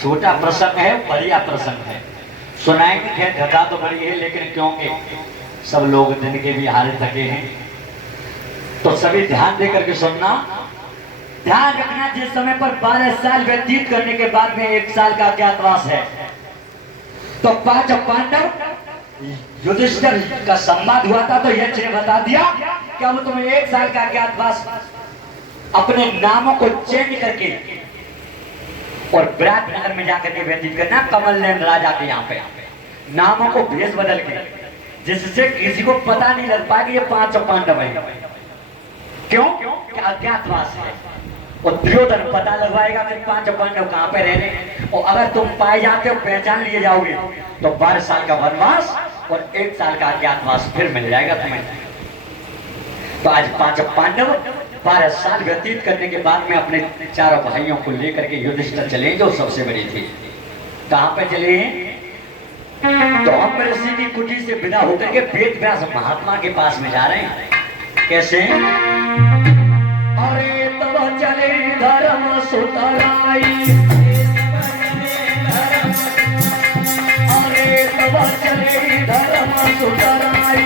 छोटा प्रसंग है, बढ़िया प्रसंग है, सुनाएंगे। खैर कथा तो बड़ी है, लेकिन क्योंकि सब लोग दिन के भी हारे थके हैं, तो सभी ध्यान दे करके सुनना। ध्यान रखना, जिस समय पर 12 साल व्यतीत करने के बाद में 1 साल का अज्ञातवास है, तो 5 पांडव युधिष्ठिर का संवाद हुआ था, तो यक्ष ने बता दिया कि अब तुम्हें 1 साल का अज्ञातवास अपने नामों को चेंज करके और विराटनगर में जाकर के व्यतीत करना। कमल नयन राजा के यहाँ पे नामों को भेष बदल के, जिससे किसी को पता नहीं लग पाएगा ये 5 पांडव है। क्यों? कि अज्ञातवास है, और दुर्योधन पता लगवाएगा कि 5 पांडव कहाँ पे रह रहे हैं, और अगर तुम पाए जाते हो, पहचान लिए जाओगे, तो 12 साल का वनवास और 1 साल का अज्ञातवास फिर मिल जाएगा तुम्हें। तो आज 5 पांडव 12 साल व्यतीत करने के बाद में अपने चारों भाइयों को लेकर के युधिष्ठिर चले, जो सबसे बड़ी थी। कहां पे चले हैं? तो हम ऋषि की कुटी से विदा होकर के वेद व्यास महात्मा के पास में जा रहे हैं। कैसे? अरे तब चले धर्म सुतराई, अरे तब चले धर्म सुतराई,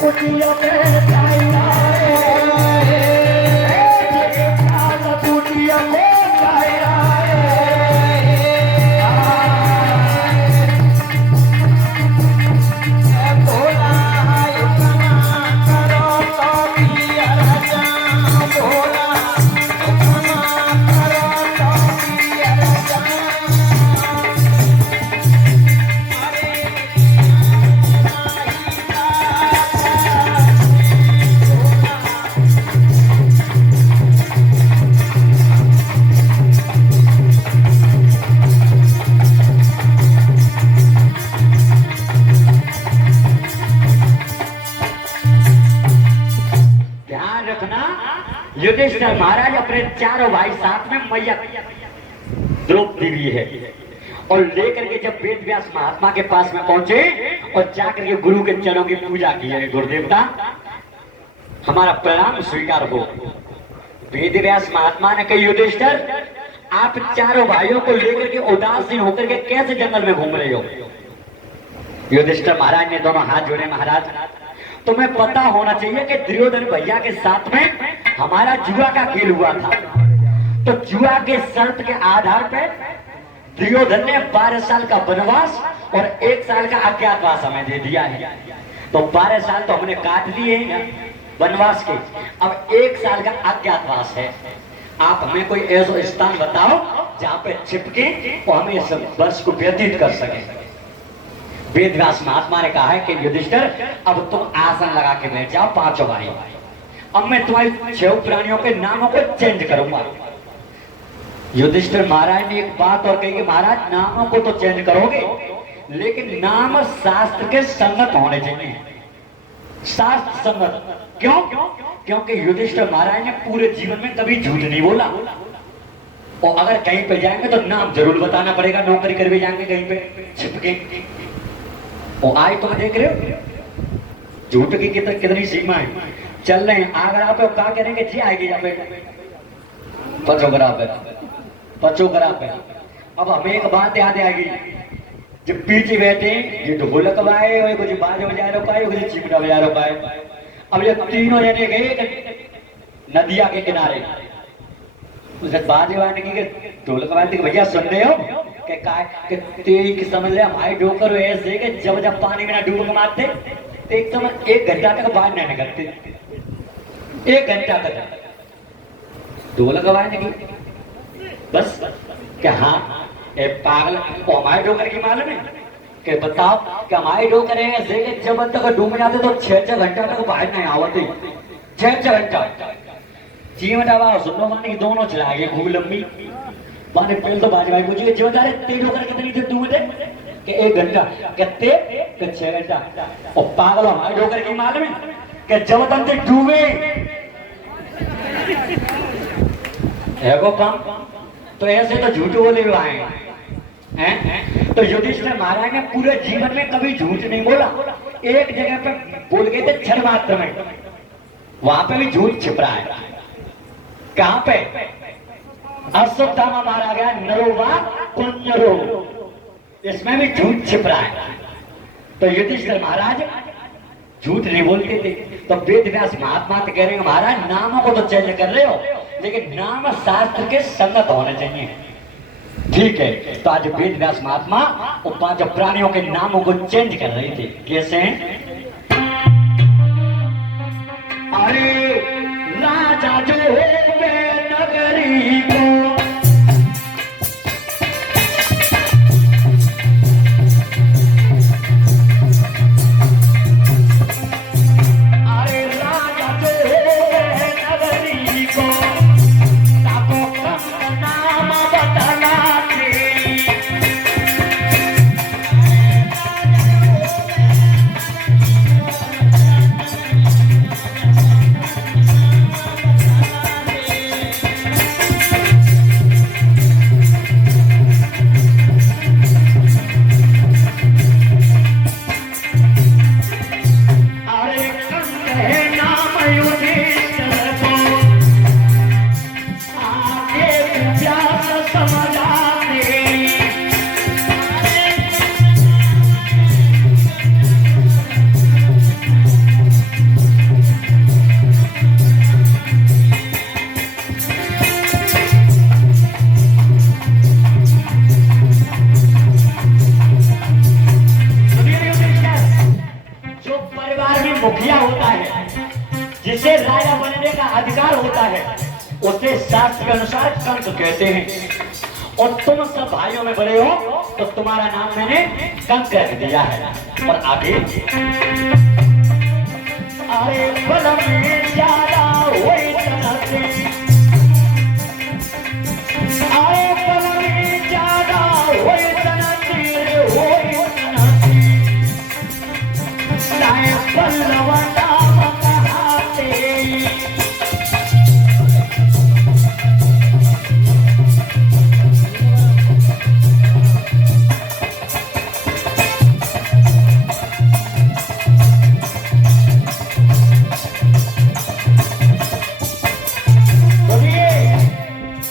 कुटिया में जाइया कुटिया में जाइया युधिष्ठिर महाराज अपने चारों भाई साथ में मैया द्रौपदी भी है, और लेकर के जब वेद व्यास महात्मा के पास में पहुंचे और जाकर के गुरु के चरणों की पूजा की है, गुरुदेवता हमारा प्रणाम स्वीकार हो। वेद व्यास महात्मा ने कहा, युधिष्ठिर आप चारों भाइयों को लेकर के उदासीन होकर के कैसे जंगल में घूम रहे हो? युधिष्ठिर महाराज ने दोनों हाथ जोड़े, महाराज तुम्हें पता होना चाहिए कि दुर्योधन भैया के साथ में हमारा जुआ का खेल हुआ था, तो जुआ के शर्त के आधार पर दुर्योधन ने 12 साल का वनवास और 1 साल का अज्ञातवास हमें दे दिया है। तो 12 साल तो हमने काट लिए हैं वनवास के, अब 1 साल का अज्ञातवास है। आप हमें कोई ऐसा स्थान बताओ जहां पे छिपके और हम इस वर्ष को व्यतीत कर सके। वेद व्यास महात्मा ने कहा है कि युधिष्ठिर अब तुम आसन लगा के बैठ जाओ 5 भाई, अब मैं तुम्हारी 6 प्राणियों के नामों को चेंज करूंगा। युधिष्ठिर महाराज ने एक बात और कही कि महाराज नामों को तो चेंज करोगे, लेकिन नाम शास्त्र के संगत होने चाहिए, शास्त्र संगत। क्यों? क्योंकि युधिष्ठिर महाराज ने पूरे जीवन में कभी झूठ नहीं बोला, और अगर कहीं पे जाएंगे तो नाम जरूर बताना पड़ेगा। नौकरी कर भी जाएंगे कहीं पे छिपके, और आज तुम देख रहे हो झूठ की कितनी सीमा है। चल रहे हैं आगरा पे, क्या करेंगे जी आएगी यहाँ पे पचोगरा पे। अब हमें एक बात याद आएगी, जब पीछे बैठे ये ढोलक बाए और कुछ बाजे बजा रो पाए, कुछ चिमटा बजा रो पाए। अब ये तीनों जने गए नदिया के किनारे, उसे बाजे वाले की ढोलक वाले की भैया सुन रहे हो कि समझ रहे हमारे डोकर ऐसे कि जब जब पानी में ना डूब मारते तो एक समय 1 घंटा तक बाहर नहीं निकलते, 1 घंटा तक ढोलक वाले की बस क्या? हाँ पागल हमारे डोकर की मालूम है कि बताओ कि हमारे डोकर ऐसे कि जब तक डूब जाते तो 6-6 घंटा तक बाहर नहीं आवते, 6-6 घंटा। चीमटा वाह सुनो माने की दोनों चला गए खूब लंबी माने पहले तो बाज भाई पूछिए जिम्मेदार तेज होकर कितनी देर दूर थे कि 1 घंटा कितने कि 6 घंटा और पागल हमारे डोकर की मालूम है कि जब तक डूबे है को काम तो ऐसे तो झूठ बोले हुए हैं तो युधिष्ठिर महाराज ने पूरे जीवन में कभी झूठ नहीं बोला। एक जगह पे बोल गए थे क्षण मात्र में, वहां पे भी झूठ छिप रहा है। कहां पे? अश्वत्थामा मारा गया नरोवा कुंजरो, इसमें भी झूठ छिप रहा है। तो युधिष्ठिर महाराज झूठ नहीं बोलते थे। तो वेद व्यास महात्मा कह रहे हैं महाराज नामों को तो चेंज कर रहे हो लेकिन नाम शास्त्र के संगत होने चाहिए। ठीक है, तो आज वेद व्यास महात्मा और 5 प्राणियों के नामों को चेंज कर रहे थे। कैसे? अरे राजा जो होवे नगरी को मुखिया होता है, जिसे राजा बनने का अधिकार होता है, उसे शास्त्र के अनुसार कंस कहते हैं। और तुम सब भाइयों में बड़े हो तो तुम्हारा नाम मैंने कंस कह दिया है। और आगे अरे बल में ज्यादा होई तनते, अरे बल में ज्यादा होई तनते, होई तनते लाए बलवा नाम कहाते।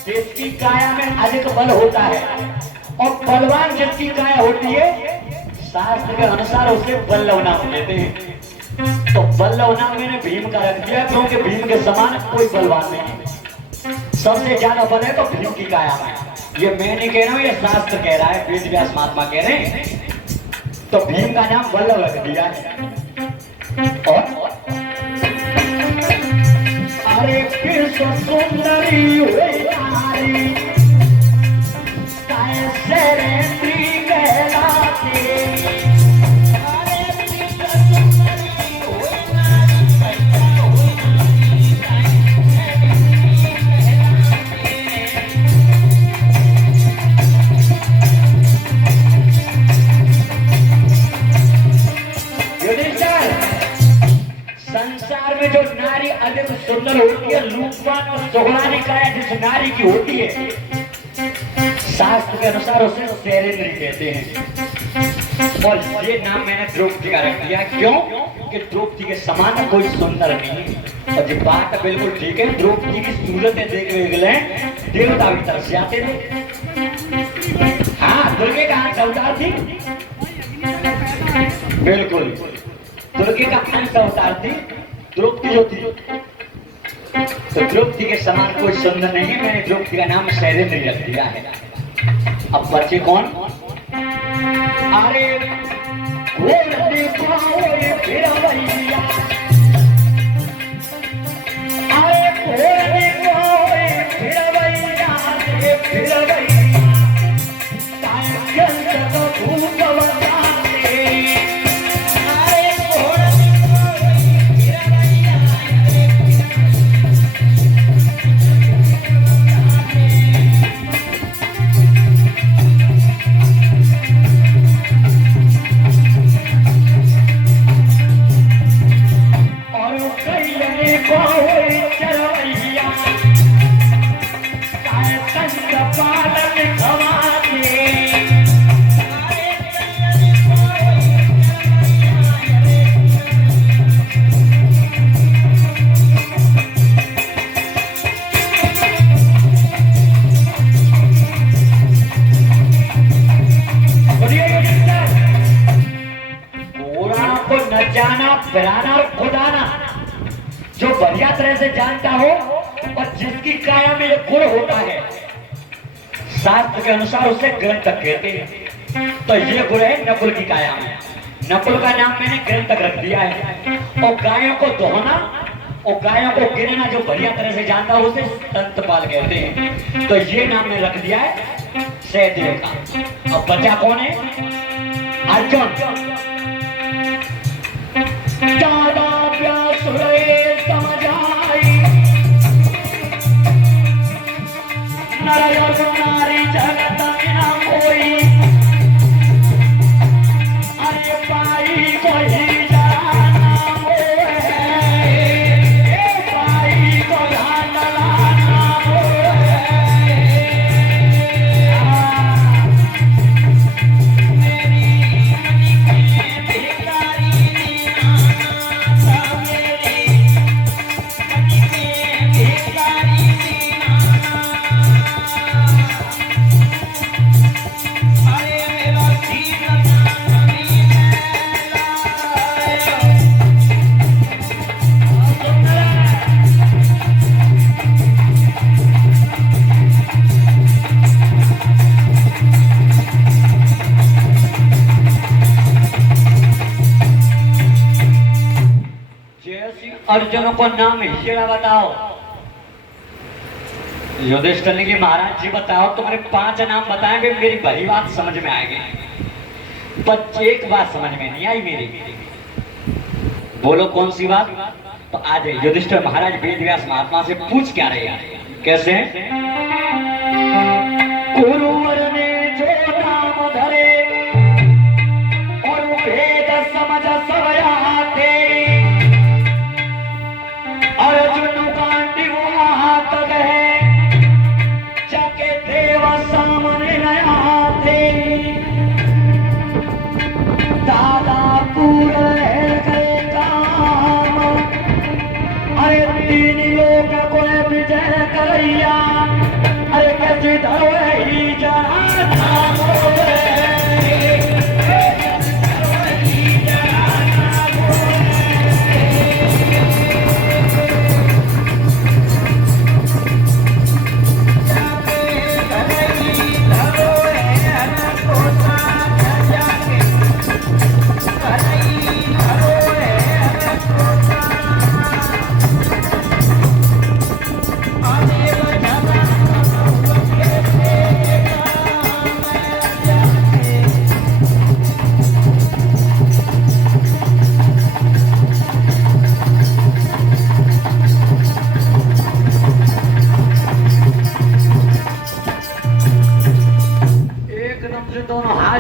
जिसकी काया में अधिक बल होता है और बलवान जिसकी काया होती है, शास्त्र के अनुसार उसे बल्लव नाम देते हैं। तो बल्लव नाम मैंने भीम का रख दिया क्योंकि भीम के समान कोई बलवान नहीं। सबसे ज्यादा बल है तो भीम की काया में। ये मैं नहीं कह रहा हूँ, ये शास्त्र कह रहा है, वेद व्यास महात्मा कह रहे हैं। तो भीम का नाम बल्लव रख दिया है। और अरे कृष्ण सुंदरी हुई नारी, कैसे रेंद्री कहलाती। अरे कृष्ण सुंदरी हुई नारी, कैसे हुई नारी, कैसे रेंद्री कहलाती। युधिष्ठिर, संसार में जो नारी अधिक सुंदर होती है, रूपवान और सुगुणानी काया जिस नारी की होती है, शास्त्र के अनुसार उसे शैलेंद्री कहते हैं। और ये नाम मैंने द्रौपदी का रख दिया। क्यों? कि द्रौपदी के समान कोई सुंदर नहीं। और ये बात बिल्कुल ठीक है, द्रौपदी की सूरतें देखने के लिए देवता भी तरस जाते थे। हाँ, दुर्गे का अंश अवतार थी, बिल्कुल दुर्गे का अंश अवतार थी द्रौपदी जो थी। तो द्रौपदी के समान कोई सुंदर नहीं है, मैंने द्रौपदी का नाम शैलेंद्री रख दिया है। अब बच्चे कौन? अरे वो देखो ये फिर भैया, अरे वो देखो ये फिर भैया, ये फिर भैया कायल तो भूख बताते। अरे वो देखो ये फिर भैया, पिलाना और खुदाना जो बढ़िया तरह से जानता हो और जिसकी काया में ये गुण होता है, शास्त्र के अनुसार उसे ग्रंथक कहते हैं। तो ये गुण है नकुल की काया में। नकुल का नाम मैंने ग्रंथक रख दिया है। और गायों को दोहना और गायों को गिरना जो बढ़िया तरह से जानता हो उसे संतपाल कहते हैं। तो ये नाम मैंने रख दिया है सहदेव का। अब बचा कौन है? अर्जुन। दादा व्यास समझ आई नर और नारी जगत में ना कोई, अरे पाई कोई जाना मोहे, पाई को लाना मोहे। अर्जुन को नाम हिजड़ा बताओ। युधिष्ठिर ने कि महाराज जी बताओ, तुम्हारे 5 नाम बताएंगे, मेरी भली बात समझ में आएगी। पर एक बात समझ में नहीं आई मेरी। बोलो कौन सी बात? तो आज युधिष्ठिर महाराज वेद व्यास महात्मा से पूछ क्या रहे हैं? कैसे? गुरुवर ने जो नाम धरे और भेद समझ सब आते, अर्जुन कांडी हाथ गए जाके देव सामने नया थे, दादा पूरे गए काम, अरे 3 लोग को विजय करैया, अरे कैसे धवे ही जाना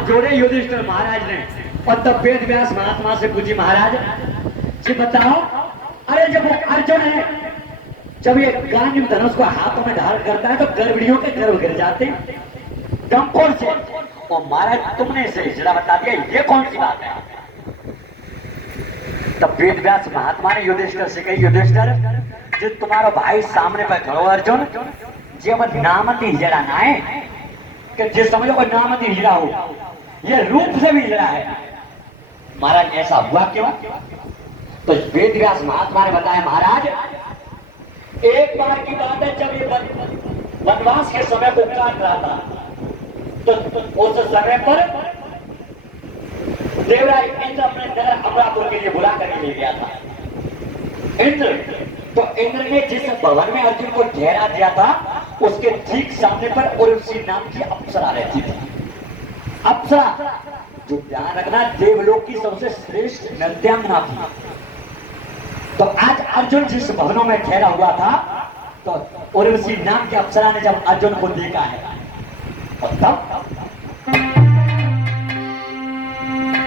जोड़े युधिष्ठिर महाराज ने। और तब वेद व्यास महात्मा से पूछी, महाराज जी बताओ, अरे जब वो अर्जुन है, जब ये गांडीव धनुष को हाथों में धारण करता है तो गर्भिणियों के गर्भ गिर जाते हैं, दम कौन से? और महाराज तुमने इसे हिजड़ा बता दिया, ये कौन सी बात है? तब वेद व्यास महात्मा ने युधिष्ठिर से कही, युधिष्ठिर जो तुम्हारा भाई सामने पर खड़ो अर्जुन, जब नामती हिजड़ा ना है कि जिस समझो कोई नामती हिजड़ा हो, ये रूप से भी हिजड़ा है। महाराज ऐसा हुआ क्यों? तो वेद व्यास महात्मा ने बताया, महाराज एक बार की बात है, जब ये वनवास के समय को काट रहा था तो उस समय पर देवराज इंद्र अपने नगर अमरापुर के लिए बुला करके ले गया था। इंद्र ने जिस भवन में अर्जुन को ठहरा दिया था उसके ठीक सामने पर उर्वशी नाम की अप्सरा रहती थी। अप्सरा जो ध्यान रखना देवलोक की सबसे श्रेष्ठ नृत्यांगना थी। तो आज अर्जुन जिस भवनों में ठहरा हुआ था तो उर्वशी नाम की अप्सरा ने जब अर्जुन को देखा है और तब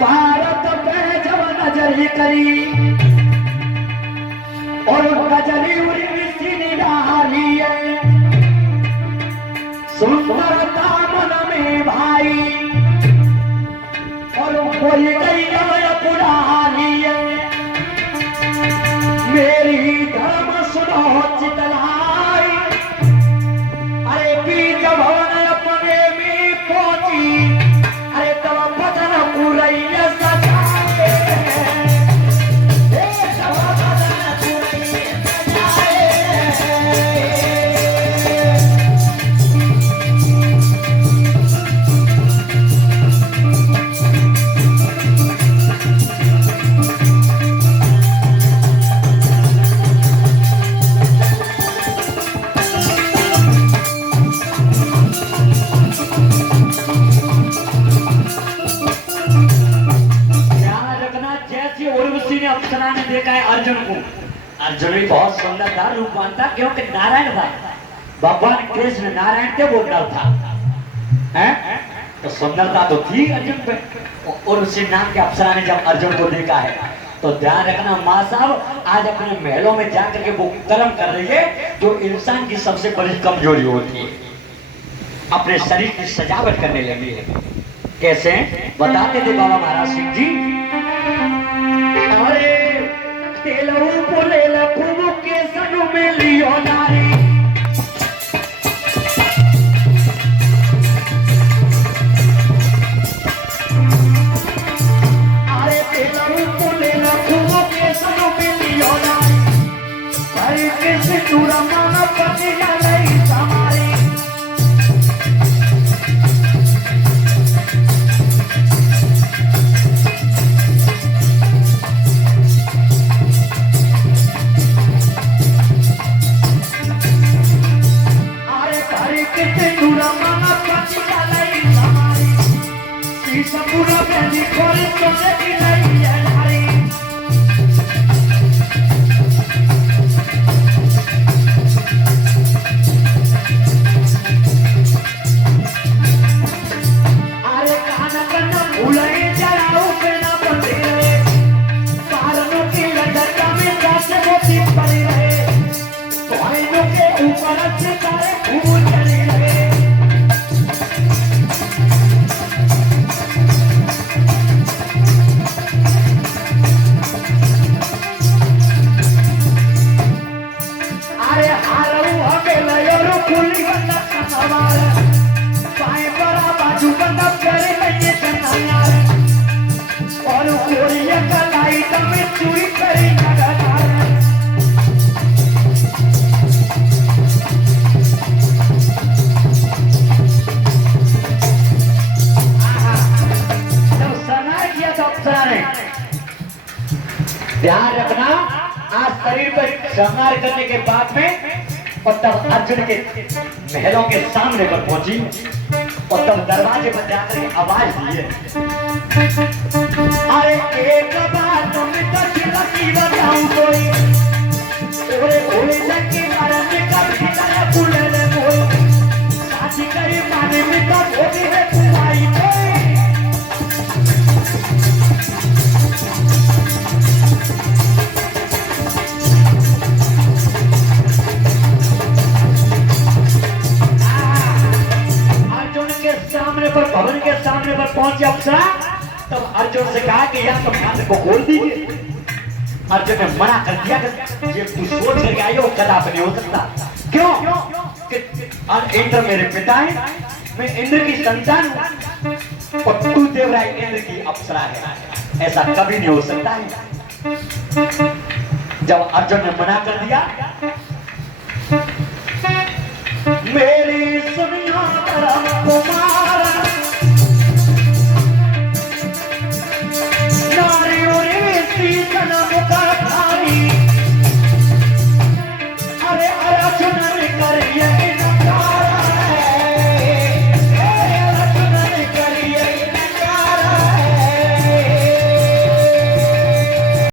भारत पे जब नजर करी और नजरी उर्वशी ने डाली है, सुंदरता मन में भाई और कोई गई पुरानी है, मेरी धर्म सुनो चितलाई, अरे बीज भवन अपने में पहुंची, अरे तब बदन पूरैया सजाए अप्सरा ने देखा है अर्जुन को। अर्जुन भी बहुत सुंदर था, रूपवान था, क्योंकि नारायण था, भगवान कृष्ण नारायण थे, वो नर था, हैं? तो सुंदरता तो थी अर्जुन पे। और उसी नाम के अप्सरा ने जब अर्जुन को देखा है तो ध्यान रखना माँ साहब, आज अपने महलों में जाकर के वो कर्म कर रही है जो इंसान की सबसे बड़ी कमजोरी होती है, अपने शरीर की सजावट करने लगी है। कैसे बताते थे बाबा महाराज सिंह जी? अरे तेलू बोले लखू के सनु में लियो नारी, ध्यान रखना। आज शरीर पर श्रृंगार करने के बाद में और तब अर्जुन के महलों के सामने पर पहुंची और तब दरवाजे पर जाकर आवाज दी है, अरे एक बार तुम की बताऊं कोई ओरे ओरे जंगी मारने का भीतर फूले ले कोई साथी करी माने में तो होगी है तुम्हारी पर भवन के सामने पर पहुंचे अप्सरा। तब अर्जुन से कहा कि यह तो मंत्र को खोल दीजिए। अर्जुन ने मना कर दिया कि ये तू सोच करके आई हो कदापि नहीं हो सकता। क्यों? कि इंद्र मेरे पिता है, मैं इंद्र की संतान हूं और तू देवराय इंद्र की अप्सरा है, ऐसा कभी नहीं हो सकता है। जब अर्जुन ने मना कर दिया, मेरी सुनियो कुमार नारी अरे अर्जुन करिए